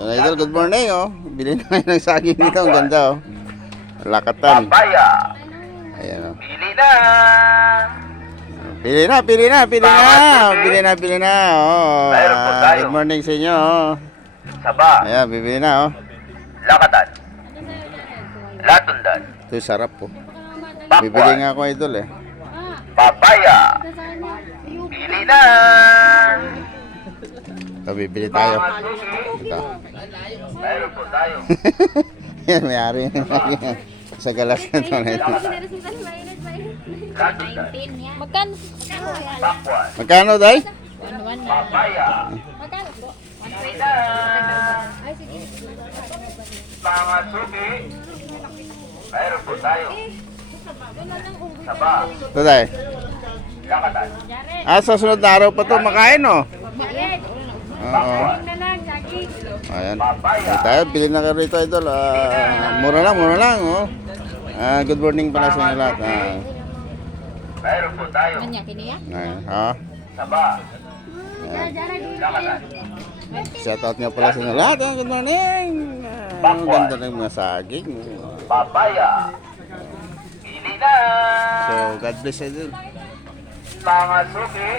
Yan, Idol, good morning, oh. Bili na kayo ng saging dito. Ang ganda, oh. Lakatan. Papaya. Ayan, oh. Pili na. Pili na, pili na, pili na. Pili na, pili na. Oh, Mayroon po tayo. good morning sa inyo, oh. Saba. Ayan, bibili na, oh. Lakatan. Latundan. Ito yung sarap, oh. Pakwan. Bibili nga ako, Idol, eh. Papaya. Pili na. Ito, bibili tayo. Ito. Mayroon po tayo. Yan, may-ari. Sa galas na ito. Latundan. Magkano? Pakwan. Magkano, Day? Papaya. Magkano po? Pili na. Ay, sige. Mga suki. Mayroon po tayo. Saba. Ito, Day. Lakatan. Sa sunod na araw pa ito makain, oh. Oo. Pakwan. Ayan. Bili tayo, bili na kayo rito, Idol. Mura lang, oh. Good morning pala sa inyo lahat. Mayroon po tayo. Kanya, kiniya? Ayan, ha? Saba. Lakatan. Shoutout nga pala sa inyo lahat. Good morning. Ang ganda ng mga saging. Papaya. Pili na. So, God bless, Idol. Mga suki.